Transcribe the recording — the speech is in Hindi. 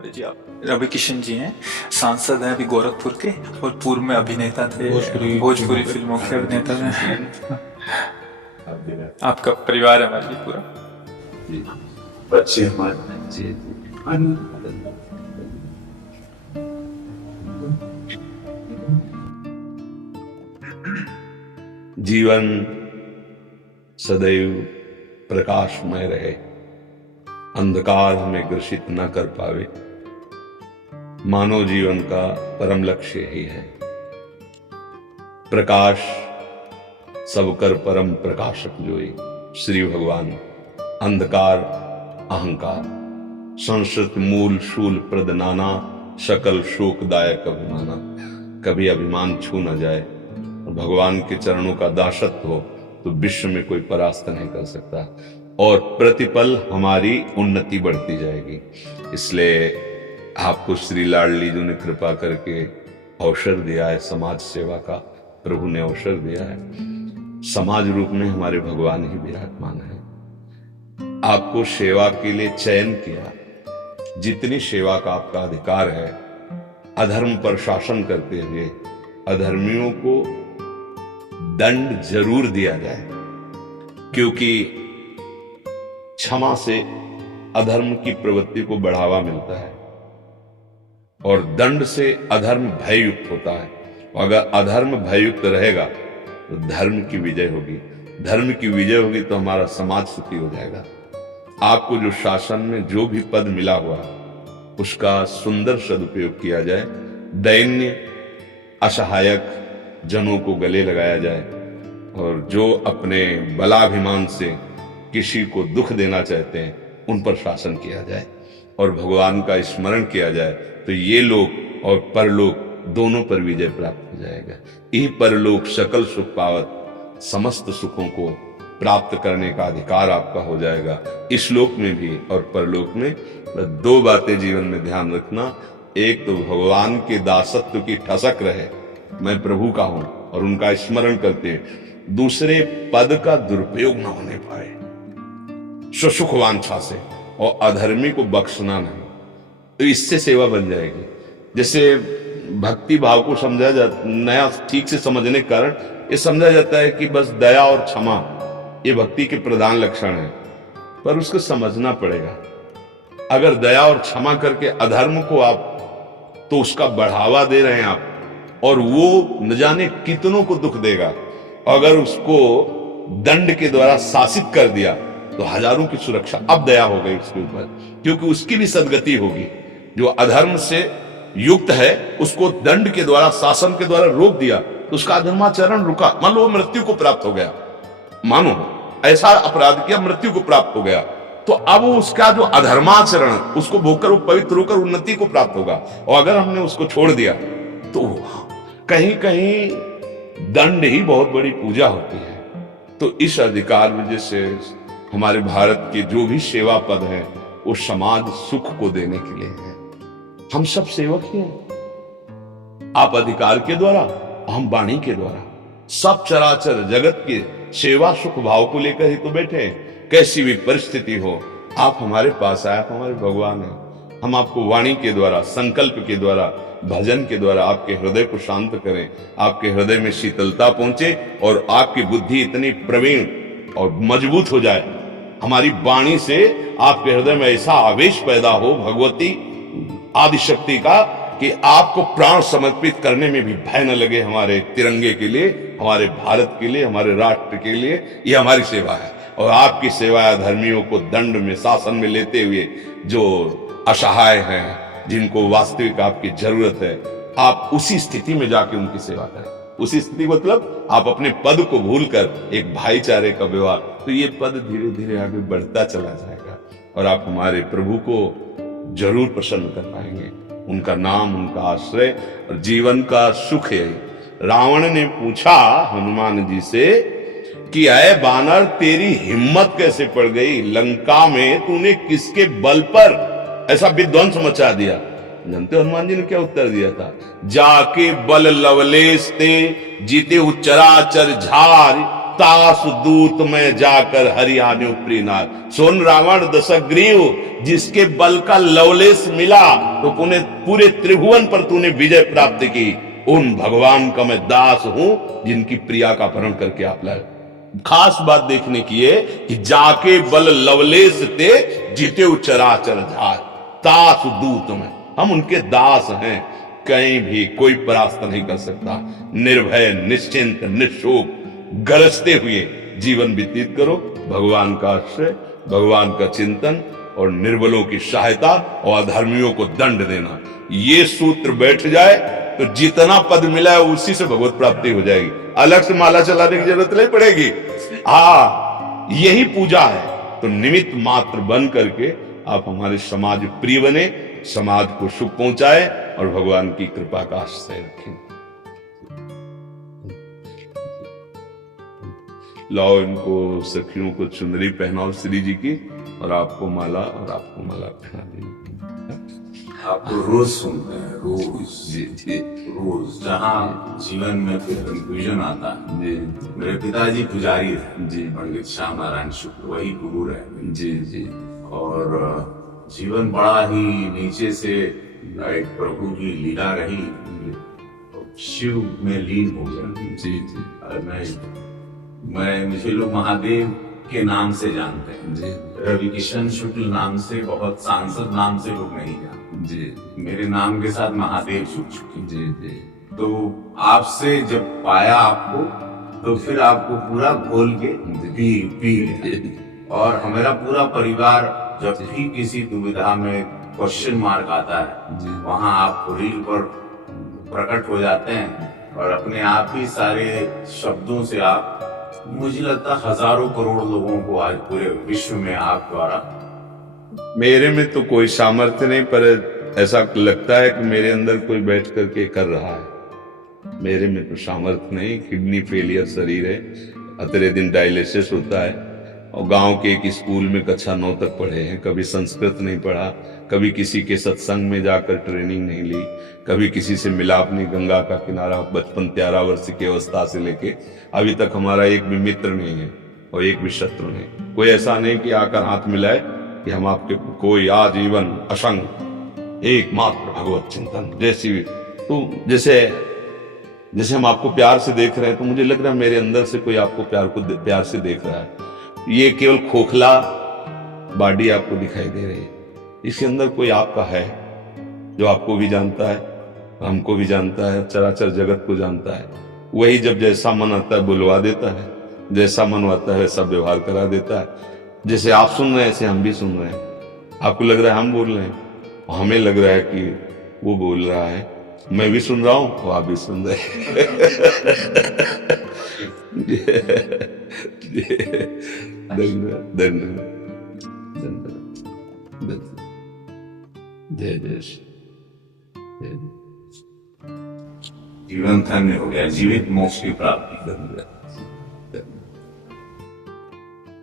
अरे जी, आप रवि किशन जी हैं, सांसद हैं अभी गोरखपुर के, और पूर्व में अभिनेता थे, भोजपुरी फिल्मों के अभिनेता हैं। आपका परिवार है हमारे लिए पूरा। बच्चे हमारे जी जीवन सदैव प्रकाशमय रहे, अंधकार हमें ग्रसित न कर पावे। मानव जीवन का परम लक्ष्य यही है। प्रकाश सब कर परम प्रकाशक जोई, श्री भगवान। अंधकार अहंकार, संस्कृत मूल शूल प्रद नाना, सकल शोकदायक अभिमाना। कभी अभिमान छू न जाए, भगवान के चरणों का दासत्व हो तो विश्व में कोई परास्त नहीं कर सकता, और प्रतिपल हमारी उन्नति बढ़ती जाएगी। इसलिए आपको श्री लाडली जी ने कृपा करके अवसर दिया है समाज सेवा का। प्रभु ने अवसर दिया है, समाज रूप में हमारे भगवान ही विराजमान है। आपको सेवा के लिए चयन किया, जितनी सेवा का आपका अधिकार है। अधर्म पर शासन करते हुए अधर्मियों को दंड जरूर दिया जाए, क्योंकि क्षमा से अधर्म की प्रवृत्ति को बढ़ावा मिलता है और दंड से अधर्म भययुक्त होता है। अगर अधर्म भययुक्त रहेगा तो धर्म की विजय होगी, धर्म की विजय होगी तो हमारा समाज सुखी हो जाएगा। आपको जो शासन में जो भी पद मिला हुआ उसका सुंदर सदुपयोग किया जाए, दैन्य असहायक जनों को गले लगाया जाए, और जो अपने बलाभिमान से किसी को दुख देना चाहते हैं उन पर शासन किया जाए, और भगवान का स्मरण किया जाए, तो ये लोग और परलोक दोनों पर विजय प्राप्त हो जाएगा। यही परलोक सकल सुख पावत, समस्त सुखों को प्राप्त करने का अधिकार आपका हो जाएगा, इस लोक में भी और परलोक में। दो बातें जीवन में ध्यान रखना, एक तो भगवान के दासत्व की ठसक रहे, मैं प्रभु का हूं, और उनका स्मरण करते। दूसरे पद का दुरुपयोग न होने पाए सुसुखवांछा से, और अधर्मी को बख्शना नहीं, तो इससे सेवा बन जाएगी। जैसे भक्ति भाव को समझा जाता, नया ठीक से समझने के कारण ये समझा जाता है कि बस दया और क्षमा ये भक्ति के प्रधान लक्षण है, पर उसको समझना पड़ेगा। अगर दया और क्षमा करके अधर्म को आप, तो उसका बढ़ावा दे रहे हैं आप, और वो न जाने कितनों को दुख देगा। अगर उसको दंड के द्वारा शासित कर दिया तो हजारों की सुरक्षा अब दया हो गई उसके ऊपर, क्योंकि उसकी भी सदगति होगी। जो अधर्म से युक्त है उसको दंड के द्वारा, शासन के द्वारा रोक दिया तो उसका अधर्माचरण रुका। मान लो वो मृत्यु को प्राप्त हो गया, मानो ऐसा अपराध किया, मृत्यु को प्राप्त हो गया, तो अब उसका जो अधर्माचरण उसको भोगकर वो पवित्र होकर उन्नति को प्राप्त होगा। और अगर हमने उसको छोड़ दिया तो कहीं कहीं दंड ही बहुत बड़ी पूजा होती है। तो इस अधिकार वजह से हमारे भारत के जो भी सेवा पद हैं वो समाज सुख को देने के लिए है। हम सब सेवक ही हैं, आप अधिकार के द्वारा, हम वाणी के द्वारा। सब चराचर जगत के सेवा सुख भाव को लेकर ही तो बैठे हैं। कैसी भी परिस्थिति हो, आप हमारे पास आए, आप हमारे भगवान हैं। हम आपको वाणी के द्वारा, संकल्प के द्वारा, भजन के द्वारा आपके हृदय को शांत करें, आपके हृदय में शीतलता पहुंचे, और आपकी बुद्धि इतनी प्रवीण और मजबूत हो जाए, हमारी वाणी से आपके हृदय में ऐसा आवेश पैदा हो भगवती आदिशक्ति का, कि आपको प्राण समर्पित करने में भी भय न लगे। हमारे तिरंगे के लिए, हमारे भारत के लिए, हमारे राष्ट्र के लिए ये हमारी सेवा है। और आपकी सेवा अधर्मियों को दंड में, शासन में लेते हुए, जो असहाय हैं, जिनको वास्तविक आपकी जरूरत है, आप उसी स्थिति में जाके उनकी सेवा करें। उसी स्थिति मतलब आप अपने पद को भूलकर एक भाईचारे का व्यवहार, तो ये पद धीरे धीरे आगे बढ़ता चला जाएगा, और आप हमारे प्रभु को जरूर प्रसन्न कर पाएंगे। उनका नाम, उनका आश्रय और जीवन का सुख है। रावण ने पूछा हनुमान जी से कि अय बानर, तेरी हिम्मत कैसे पड़ गई? लंका में तूने किसके बल पर ऐसा विध्वंस मचा दिया? जानते हो हनुमान जी ने क्या उत्तर दिया था? जाके बल लवलेश ते, जीते चराचर झार, तास दूत में जाकर हरियाणु प्रीनार। सुन रावण दशग्रीव, जिसके बल का लवलेश मिला तो पूरे त्रिभुवन पर तूने विजय प्राप्त की, उन भगवान का मैं दास हूं जिनकी प्रिया का अपहरण करके आप लाए। खास बात देखने की है कि जाके बल लवलेश ते जीते चराचर झार। तास दूत में, हम उनके दास हैं, कहीं भी कोई परास्त नहीं कर सकता। निर्भय, निश्चिंत, निशोक, गरजते हुए जीवन व्यतीत करो। भगवान का आश्रय, भगवान का चिंतन और निर्बलों की सहायता और अधर्मियों को दंड देना, ये सूत्र बैठ जाए तो जितना पद मिला है उसी से भगवत प्राप्ति हो जाएगी। अलग से माला चलाने की जरूरत नहीं पड़ेगी। यही पूजा है। तो निमित्त मात्र बन करके आप हमारे समाज प्रिय बने, समाज को सुख पहुंचाए और भगवान की कृपा का आश्रय रखें। लाओ इनको सखियों को चुनरी पहनाओ श्री जी की, और आपको माला पहना देंगे। आपको रोज सुनते हैं, रोज जी जी रोज, जहाँ जीवन में फिर कंफ्यूजन आता है। जी मेरे पिताजी पुजारी रहे जी, पंडित श्याम नारायण शुक्ल, वही गुरु रहे जी जी, और जीवन बड़ा ही नीचे से एक प्रभु की लीला रही, शिव में लीन हो गया। जी जी और मुझे लोग महादेव के नाम से जानते हैं जी, रवि किशन शुक्ल नाम से, बहुत सांसद नाम से लोग नहीं जानते जी, मेरे नाम के साथ महादेव जुड़ चुके। जी जी, तो आपसे जब पाया आपको, तो फिर आपको पूरा खोल के पी लिया। और हमारा पूरा परिवार जब भी किसी दुविधा में क्वेश्चन मार्क आता है, वहाँ आप रील पर प्रकट हो जाते हैं और अपने आप ही सारे शब्दों से आप, मुझे लगता है हजारों करोड़ लोगों को आज पूरे विश्व में आप द्वारा। मेरे में तो कोई सामर्थ्य नहीं, पर ऐसा लगता है कि मेरे अंदर कोई बैठ करके कर रहा है। मेरे में तो सामर्थ्य नहीं, किडनी फेलियर शरीर है, अतरे दिन डायलिसिस होता है, और गांव के एक स्कूल में कक्षा 9 तक पढ़े हैं, कभी संस्कृत नहीं पढ़ा, कभी किसी के सत्संग में जाकर ट्रेनिंग नहीं ली, कभी किसी से मिलाप नहीं। गंगा का किनारा बचपन 13 वर्ष की अवस्था से लेके अभी तक हमारा एक भी मित्र नहीं है और एक भी शत्रु नहीं। कोई ऐसा नहीं कि आकर हाथ मिलाए कि हम आपके, कोई आजीवन असंग एकमात्र भगवत चिंतन। तो जैसे हम आपको प्यार से देख रहे हैं, तो मुझे लग रहा है मेरे अंदर से कोई आपको प्यार से देख रहा है। ये केवल खोखला बॉडी आपको दिखाई दे रही है, इसके अंदर कोई आपका है जो आपको भी जानता है, हमको भी जानता है, चराचर जगत को जानता है। वही जब जैसा मन आता है बुलवा देता है, जैसा मन आता है वैसा व्यवहार करा देता है। जैसे आप सुन रहे हैं ऐसे हम भी सुन रहे हैं। आपको लग रहा है हम बोल रहे हैं, हमें लग रहा है कि वो बोल रहा है। मैं भी सुन रहा हूं और आप भी सुन रहे हैं। जीवन धन्य हो गया, जीवित मोक्ष की प्राप्ति।